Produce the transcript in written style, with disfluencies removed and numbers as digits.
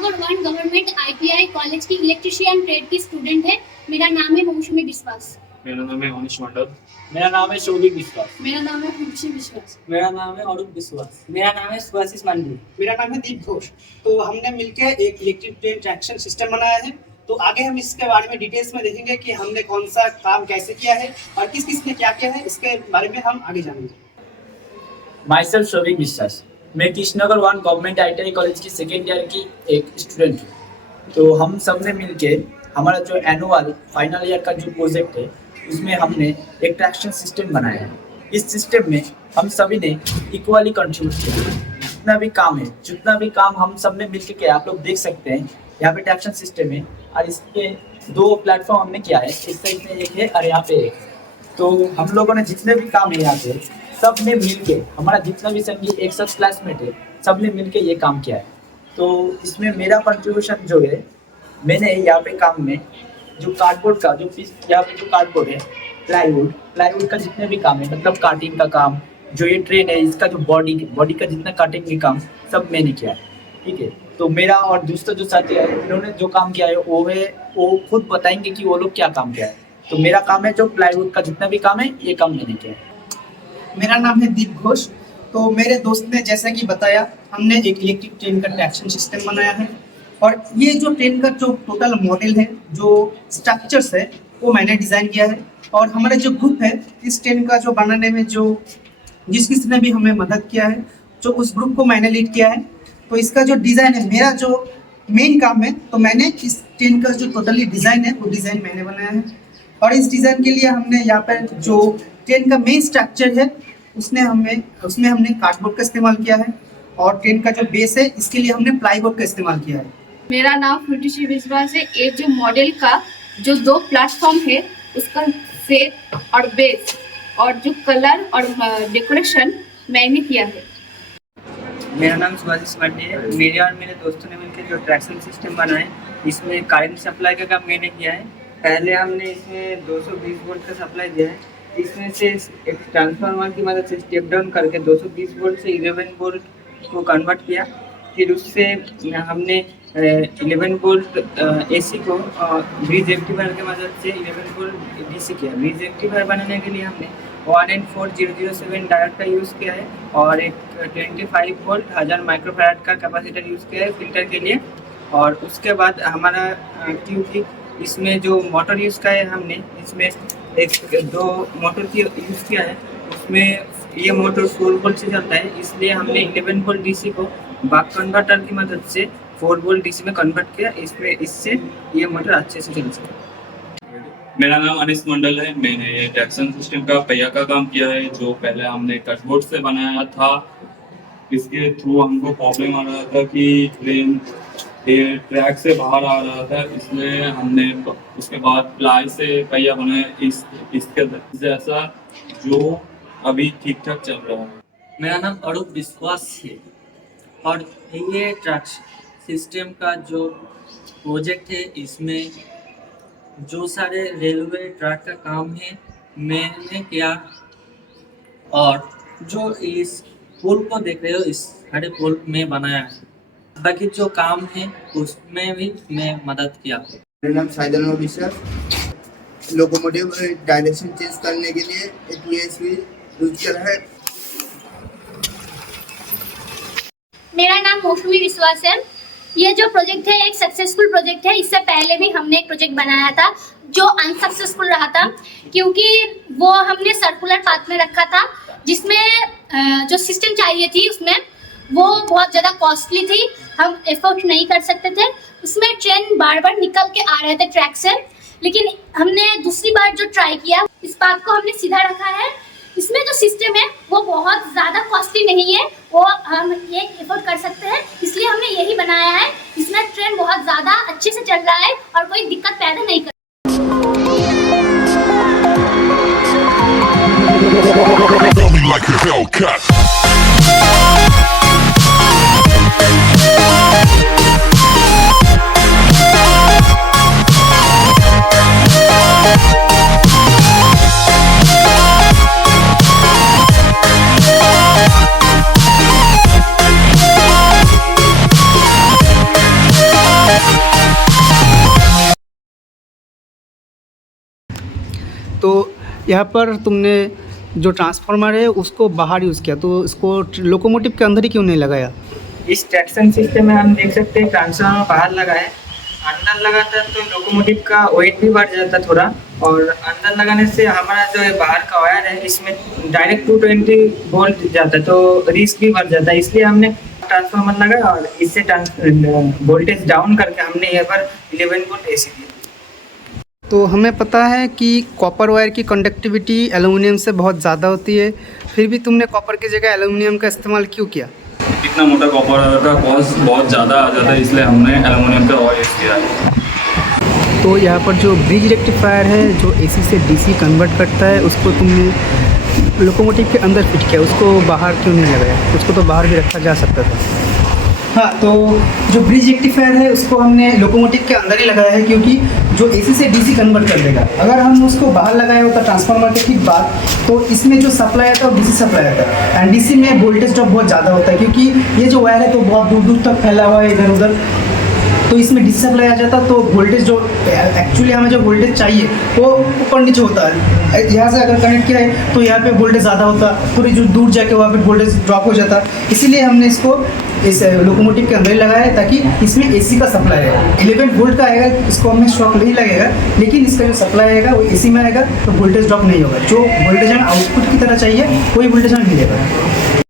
Krishnanagar 1 government ITI college की electrician trade की student है। मेरा नाम है मौसमी विश्वास। मेरा नाम है अनिश मंडल। मेरा नाम है शोभिक विश्वास। मेरा नाम है खुशी विश्वास। मेरा नाम है अरूप विश्वास। मेरा नाम है सुभाषिस मांडवी। मेरा नाम है दीप घोष। तो हमने मिलकर एक इलेक्ट्रिक ट्रेन ट्रैक्शन सिस्टम बनाया है। तो आगे हम इसके बारे में डिटेल्स में देखेंगे कि हमने कौन सा काम कैसे किया है और किस किस ने क्या किया है, इसके बारे में हम आगे जानेंगे। माई सेल्फ शोभिक विश्वास। मैं कृष्णनगर 1 गवर्नमेंट ITI कॉलेज की सेकेंड ईयर की एक स्टूडेंट हूँ। तो हम सब ने मिलके हमारा जो एनुअल फाइनल ईयर का जो प्रोजेक्ट है उसमें हमने एक ट्रैक्शन सिस्टम बनाया है। इस सिस्टम में हम सभी ने इक्वली कंट्रीब्यूट किया। जितना भी काम हम सब ने मिलकर किया, आप लोग देख सकते हैं यहाँ पे ट्रैक्शन सिस्टम है और इसके 2 प्लेटफॉर्म हमने किया है। इस साइड में एक है और यहाँ पे एक। तो हम लोगों ने जितने भी काम है यहाँ पे सब ने मिलके, हमारा जितना भी संगी एक सब क्लासमेट है, सब ने मिलके ये काम किया है। तो इसमें मेरा कंट्रीब्यूशन जो है, मैंने यहाँ पे काम में जो कार्डबोर्ड का जो पीस, यहाँ पे जो कार्डबोर्ड है, प्लाईवुड का जितने भी काम है, मतलब काटिंग का काम, जो ये ट्रेन है इसका जो बॉडी का जितना काटिंग का काम सब मैंने किया है। ठीक है, तो मेरा और दूसरा जो साथी है इन्होंने जो काम किया है वो खुद बताएंगे कि वो लोग क्या काम किया है। तो मेरा काम है जो प्लाईवुड का जितना भी काम है ये काम मैंने किया है। मेरा नाम है दीप घोष। तो मेरे दोस्त ने जैसा कि बताया, हमने एक इलेक्ट्रिक ट्रेन का ट्रैक्शन सिस्टम बनाया है और ये जो ट्रेन का जो टोटल मॉडल है, जो स्ट्रक्चर्स है, वो मैंने डिज़ाइन किया है। और हमारा जो ग्रुप है इस ट्रेन का जो बनाने में जिस किसी ने भी हमें मदद किया है, जो उस ग्रुप को मैंने लीड किया है। तो इसका जो डिज़ाइन है, मेरा जो मेन काम है, तो मैंने इस ट्रेन का जो टोटली डिज़ाइन है वो डिज़ाइन मैंने बनाया है। और इस डिज़ाइन के लिए हमने यहाँ पर जो ट्रेन का मेन स्ट्रक्चर है उसमें हमने कार्डबोर्ड का इस्तेमाल किया है और ट्रेन का जो बेस है इसके लिए हमने प्लाईवुड का इस्तेमाल किया है। मेरा नाम खुशी विश्वास है। एक जो मॉडल का जो 2 प्लेटफॉर्म है उसका सेट और बेस और जो कलर और डेकोरेशन मैंने किया है। मेरा नाम सुभाषिस मांडवी है। मेरे और मेरे दोस्तों ने मिलकर जो ट्रैक्शन सिस्टम बनाया है, इसमें करंट सप्लाई का काम मैंने किया है। पहले हमने इसमें 220 वोल्ट का सप्लाई दिया है। इसमें से एक ट्रांसफार्मर की मदद से स्टेप डाउन करके 220 वोल्ट से 11 वोल्ट को कन्वर्ट किया। फिर उससे हमने 11 वोल्ट AC को ब्रिज रेक्टिफायर की मदद से 11 वोल्ट DC किया। ब्रिज रेक्टिफायर बनाने के लिए हमने 1N4007 डायोड का यूज़ किया है और एक 25 वोल्ट 1000 माइक्रोफैराड का कैपेसिटर यूज़ किया है फिल्टर के लिए। और उसके बाद हमारा क्योंकि इसमें जो मोटर यूज़ किया है, हमने इसमें 2 मोटर की यूज़ किया है। उसमें ये मोटर 4 वोल्ट से चलता है, इसलिए हमने 11 वोल्ट DC को बक कन्वर्टर की मदद से 4 वोल्ट DC में कन्वर्ट किया। इससे ये मोटर अच्छे से चल सके। मेरा नाम अनिश मंडल है। मैंने ये ट्रैक्शन सिस्टम का पहिया का काम किया है, जो पहले हमने कटबोर्ड से बनाया था। इसके थ्रू हमको प्रॉब्लम आ रहा था कि ट्रेन ट्रैक से बाहर आ रहा था, इसलिए हमने उसके बाद प्लाई से पहिया बनाया इसके जैसा, जो अभी ठीक ठाक चल रहा है। मेरा नाम अरूप विश्वास है और ये ट्रैक्शन सिस्टम का जो प्रोजेक्ट है, इसमें जो सारे रेलवे ट्रैक का काम है मैंने किया। और जो इस पुल को देख रहे हो, इस सारे पुल में बनाया है। बाकी जो काम है उसमें भी मैं मदद किया। मेरा नाम साइदल विश्वास। लोकोमोटिव डायरेक्शन चेंज करने के लिए एक USB यूज किया है। मेरा नाम मौसमी विश्वास है। ये जो प्रोजेक्ट है एक सक्सेसफुल प्रोजेक्ट है। इससे पहले भी हमने एक प्रोजेक्ट बनाया था जो अनसक्सेसफुल रहा था, क्योंकि वो हमने सर्कुलर पाथ में रखा था, जिसमें जो सिस्टम चाहिए थी उसमें वो बहुत ज़्यादा कॉस्टली थी, हम एफोर्ड नहीं कर सकते थे। उसमें ट्रेन बार बार निकल के आ रहे थे ट्रैक से। लेकिन हमने दूसरी बार जो ट्राई किया, इस पाथ को हमने सीधा रखा है। इसमें जो सिस्टम है वो बहुत ज़्यादा कॉस्टली नहीं है, वो हम ये एफोर्ड कर सकते हैं, इसलिए हमने यही बनाया है। इसमें ट्रेन बहुत ज़्यादा अच्छे से चल रहा है और कोई दिक्कत पैदा नहीं कर। Like a Hellcat. तो यहाँ पर तुमने जो ट्रांसफार्मर है उसको बाहर यूज़ किया, तो इसको लोकोमोटिव के अंदर ही क्यों नहीं लगाया? इस ट्रैक्शन सिस्टम में हम देख सकते हैं ट्रांसफार्मर बाहर लगा है, अंदर लगाता तो लोकोमोटिव का वेट भी बढ़ जाता थोड़ा, और अंदर लगाने से हमारा जो है बाहर का वायर है इसमें डायरेक्ट 220 वोल्ट जाता है, तो रिस्क भी बढ़ जाता है। इसलिए हमने ट्रांसफार्मर लगाया और इससे वोल्टेज डाउन करके हमने यहाँ पर 11 वोल्ट AC दिया। तो हमें पता है कि कॉपर वायर की कंडक्टिविटी एल्युमिनियम से बहुत ज़्यादा होती है, फिर भी तुमने कॉपर की जगह एल्युमिनियम का इस्तेमाल क्यों किया? इतना मोटा कॉपर का कॉस्ट बहुत ज़्यादा आ जाता है, इसलिए हमने एल्युमिनियम का वायर यूज़ किया है। तो यहाँ पर जो ब्रिज रेक्टिफायर है जो AC से DC कन्वर्ट करता है उसको तुमने लोकोमोटिव के अंदर फिट किया, उसको बाहर क्यों नहीं लगाया? उसको तो बाहर भी रखा जा सकता था। हाँ, तो जो ब्रिज रेक्टिफायर है उसको हमने लोकोमोटिव के अंदर ही लगाया है, क्योंकि जो AC से DC कन्वर्ट कर देगा। अगर हम उसको बाहर लगाया होता ट्रांसफार्मर के ठीक बाद, तो इसमें जो सप्लाई आता है वो DC सप्लाई आता है, एंड DC में वोल्टेज ड्रॉप बहुत ज़्यादा होता है, क्योंकि ये जो वायर है तो बहुत दूर दूर तक फैला हुआ है इधर उधर, तो इसमें DC सप्लाई आ जाता तो वोल्टेज जो एक्चुअली हमें जो वोल्टेज चाहिए वो ऊपर नीचे होता है। यहाँ से अगर कनेक्ट किया है तो यहाँ पे वोल्टेज ज़्यादा होता, थोड़ी जो दूर जाके वहाँ पे वोल्टेज ड्रॉप हो जाता। इसीलिए हमने इसको इस लोकोमोटिव के अंदर ही लगाया है, ताकि इसमें AC का सप्लाई है। 11 वोल्ट का आएगा, इसको हमें शॉक नहीं लगेगा, लेकिन इसका जो सप्लाई आएगा वो AC में आएगा, तो वोल्टेज ड्रॉप नहीं होगा। जो वोल्टेज हमें आउटपुट की तरह चाहिए वही वोल्टेज हमें मिलेगा।